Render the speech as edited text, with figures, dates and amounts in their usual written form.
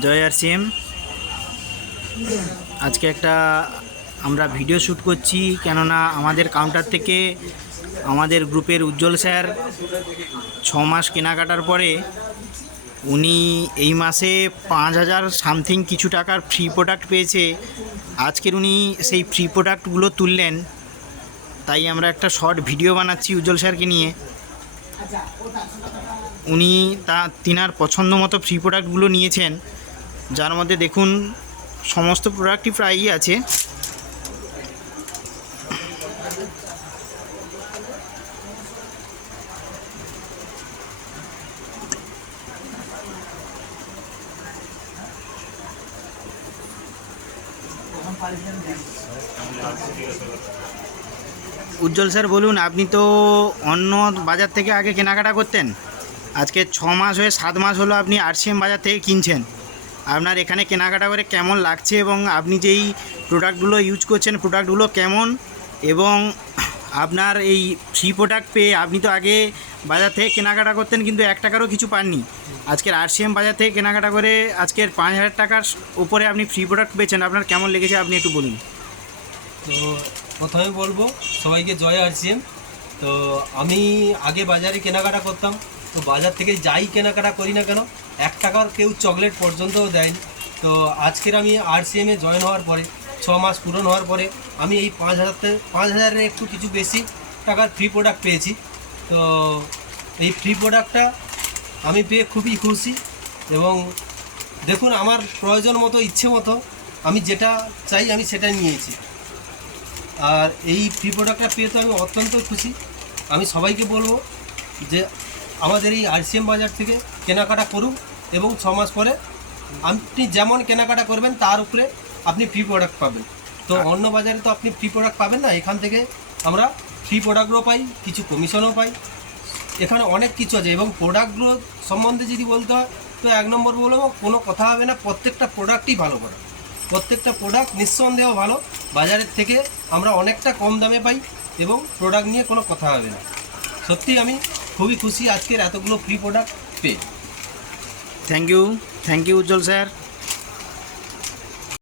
জয় RCM. আজকে একটা আমরা ভিডিও শ্যুট করছি, কেননা আমাদের কাউন্টার থেকে আমাদের গ্রুপের উজ্জ্বল স্যার 6 মাস কেনাকাটার পরে উনি এই মাসে 5,000 সামথিং কিছু টাকার ফ্রি প্রোডাক্ট পেয়েছে। আজকের উনি সেই ফ্রি প্রোডাক্টগুলো তুললেন, তাই আমরা একটা শর্ট ভিডিও বানাচ্ছি উজ্জ্বল স্যারকে নিয়ে। উনি তিনার পছন্দ মতো ফ্রি প্রোডাক্টগুলো নিয়েছেন, যার মধ্যে দেখুন সমস্ত প্রোডাক্টই প্রায়ই আছে। উজ্জ্বল স্যার বলুন, আপনি তো অন্য বাজার থেকে আগে কেনাকাটা করতেন, আজকে 6 মাস হয়ে 7 মাস হলো আপনি আরসিএম বাজার থেকে কিনছেন। আপনার এখানে কেনাকাটা করে কেমন লাগছে এবং আপনি যেই প্রোডাক্টগুলো ইউজ করছেন প্রোডাক্টগুলো কেমন, এবং আপনার এই ফ্রি প্রোডাক্ট পেয়ে আপনি তো আগে বাজার থেকে কেনাকাটা করতেন কিন্তু 1 টাকারও কিছু পাননি, আজকের আরসিএম বাজার থেকে কেনাকাটা করে আজকের 5,000 টাকার উপরে আপনি ফ্রি প্রোডাক্ট পেয়েছেন, আপনার কেমন লেগেছে আপনি একটু বলুন। তো প্রথমে বলবো সবাইকে জয় আরসিএম। তো আমি আগে বাজারে কেনাকাটা করতাম, তো বাজার থেকে যাই কেনাকাটা করি না কেন 1 টাকার কেউ চকলেট পর্যন্তও দেয়নি। তো আজকের আমি আরসিএমে জয়েন হওয়ার পরে 6 মাস পূরণ হওয়ার পরে আমি এই 5,000-এর একটু কিছু বেশি টাকার ফ্রি প্রোডাক্ট পেয়েছি। তো এই ফ্রি প্রোডাক্টটা আমি পেয়ে খুবই খুশি, এবং দেখুন আমার প্রয়োজন মতো ইচ্ছে মতো আমি যেটা চাই আমি সেটা নিয়েছি। আর এই ফ্রি প্রোডাক্টটা পেয়ে তো আমি অত্যন্ত খুশি। আমি সবাইকে বলবো যে আমাদের এই আরসিএম বাজার থেকে কেনাকাটা করুন, এবং 6 মাস পরে আপনি যেমন কেনাকাটা করবেন তার উপরে আপনি ফ্রি প্রোডাক্ট পাবেন। তো অন্য বাজারে তো আপনি ফ্রি প্রোডাক্ট পাবেন না, এখান থেকে আমরা ফ্রি প্রোডাক্টও পাই, কিছু কমিশনও পাই। এখানে অনেক কিছু আছে, এবং প্রোডাক্টগুলো সম্বন্ধে যদি বলতে হয় তো 1 নম্বর বলবো কোনো কথা হবে না, প্রত্যেকটা প্রোডাক্টই ভালো করা, প্রত্যেকটা প্রোডাক্ট নিঃসন্দেহ ভালো। বাজারের থেকে আমরা অনেকটা কম দামে পাই, এবং প্রোডাক্ট নিয়ে কোনো কথা হবে না। সত্যি আমি খুবই খুশি আজকের এতগুলো ফ্রি প্রোডাক্ট পেয়ে। Thank you Ujjwal sir.